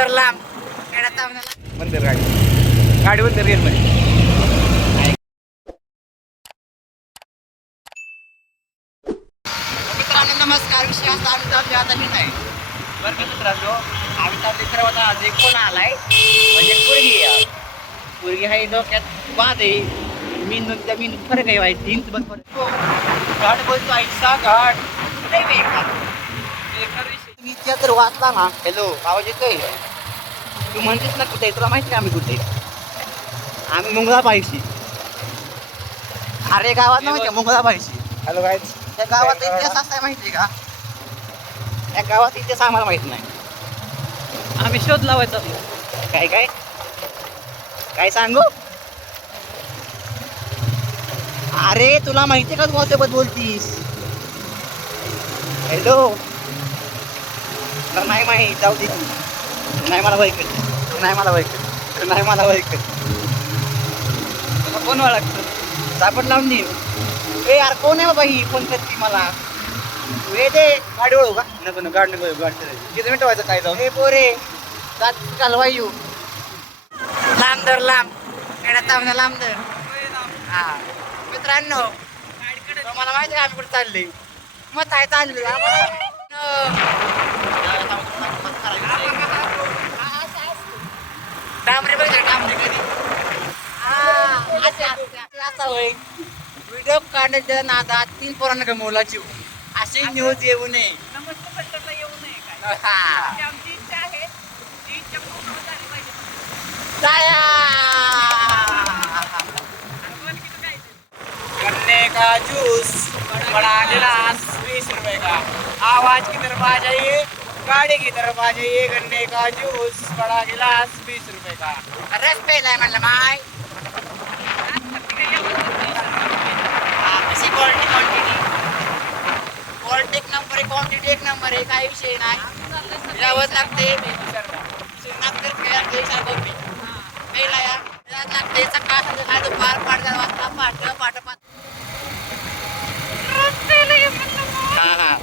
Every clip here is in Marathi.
तर लांब. थांबण्याला मंदिर गाडी. गाडी मंदिर रेल मध्ये मित्रांनो नमस्कार. असा आम्ही चाललो आता मी नाही बरं का मित्रांनो? आम्ही चाललो खरं होता आज एक कोण आलाय? म्हणजे पोरगी आहे. पोरगी आहे डोक्यात बाद आहे. मेंदू त्या मेंदू फरक आहे तीन बघ. घाट बोलतो आईचा घाट. बेकार त्या तर वाचला ना. हॅलो आवाज येतोय? तू म्हणतेस ना कुठे? तुला माहिती आम्ही कुठे? आम्ही मुंगळा पाहिजे अरे गावात ना माहिती मुंगळा पाहिजे हॅलो गाईज त्या गावात इतिहास असाय माहिती का? त्या गावात इतिहास आम्हाला माहीत नाही. आम्ही शोध लावायचा. काय काय? काय सांगू? अरे तुला माहिती का तू बोलतीस? हॅलो तुला नाही माहीत जाऊ दे. नाही मला वैकत नाही मला वैकत नाही मला वैकत तुला कोण ओळखतं? सापड लावून दे. ए यार कोण आहे बाबा ही फोन करते मला. वे दे. गाडी ओळू का? नको नको गाडी नको गाडी. किती मिनिटं व्हायचं? काय जाऊन हे पोरे जात कालवा येऊ. लांब दर लांब. येण्यात थांबणं लांब दर. हा. मित्रांनो तुम्हाला माहिती आहे आम्ही कुठे चालले मग काय चाललोय डांबरे बघितले डांबरे कधी असा व्हिडिओ काढण्याच्या नादात तीन पोरांना गमवला जीव असे न्यूज येऊ नये गन्ने का जूस बड़ा गिलास बीस रुपए का आवाज की तरफ आ जाइए गाड़ी की तरफ आ जाइए गन्ने का जूस बड़ा गिलास बीस रुपए का। रस पेलाय म्हणलं माय हा, कशी क्वालिटी क्वांटिटी क्वालिटी एक नंबर आहे क्वांटिटी एक नंबर आहे काही विषय नाही। यावंच लागते नागपूर खेळात देशात गोपी पहिला या लागते सकाळ संध्याकाळ दुपार पाठ वाजता पाठ पाठ पाठ हा हा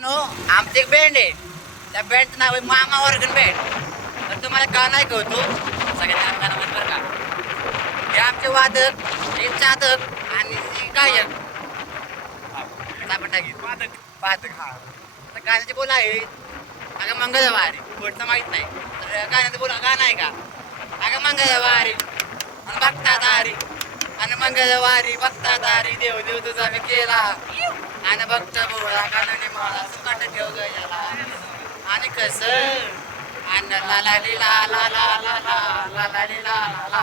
नो आमचं एक बँड आहे. त्या बँडचं नाव आहे मामा ऑर्गन बँड तर तुम्हाला गाणं ऐकवतो. सगळ्यांना गाणं म्हणत बरं का हे आमचे वादक हे चादक आणि गायक. टाकी वादक. वादक. हा. तर गाण्याचे बोल आहे. अगं मंगळवारी पुढचं माहीत नाही. तर गाण्याचं बोला गाणं आहे का? अगं मंगळवारी आणि बघता दारी आणि मंगळवारी बघता दारी देव देव तुझा मी केला. आणि बघत बोला गाण्याने मला सुकाट ठेव आणि कस आणि ला ला ली ला ला ला ला ला ला ला ली ला ला ला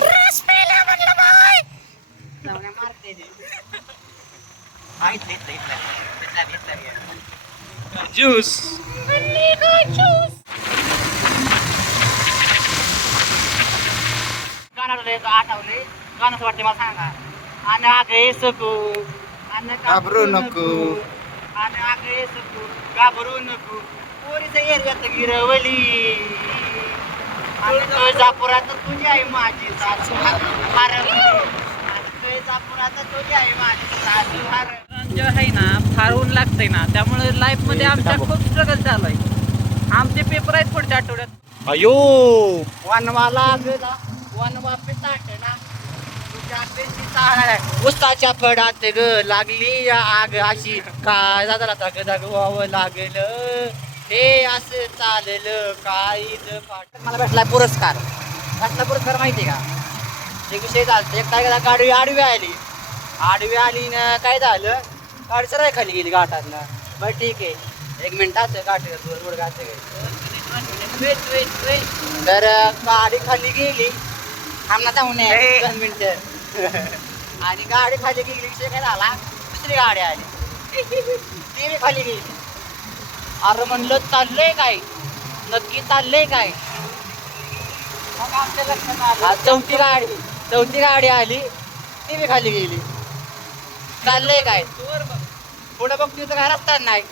रस पेला म्हणलं बाय जाऊया मारते ते. इथलं, इथलं, इथलं. इथलं, इथलं, इथलं. जूस गाणं आठवलंय का आठवलंय गाणं वाटते मला सांगा आणि आगे सकू आणि घाबरू नको. आणि आगे सकू घाबरू नको. पोरीचं एरियात गिरवली आणि तुळजापुरात तुझी आहे माझी सासू हरवली आणि तुळजापुरात तुझी आहे माझी सासू हरवली जे आहे ना फार ऊन लागतंय ना त्यामुळे लाईफमध्ये आमच्या खूप स्ट्रगल चालू आहे आमचे पेपर आहेत पुढच्या आठवड्यात. अयो! वनवा लागला वनवा पिताटला तुझ्या उसाच्या फडात ग लागली या आग अशी. काय जाता जाता दाग व्हावं लागलं. हे असं चाललं काय फाट मला भेटला पुरस्कार. कसला पुरस्कार माहिती का? एक विषय चालतं एक काय केला गाडी आडवी आली. आडवी आली ना काय झालं? गाडी सरळ खाली गेली घाटातनं बरं ठीक आहे. एक मिनिटाचं गाठ रोड गाठ तर गाडी खाली गेली. थांबना ए. दोन मिनिटं. आणि गाडी खाली गेली विषय काय झाला दुसरी गाडी आली. ती बी खाली गेली. अरे म्हणलं चाललंय काय? नक्की चाललंय काय? मग आमच्या लक्षात आलं. चौथी गाडी. चौथी गाडी आली. ती बी खाली गेली. चाललंय काय? पुढे बघ तिथं काय रस्ता नाही.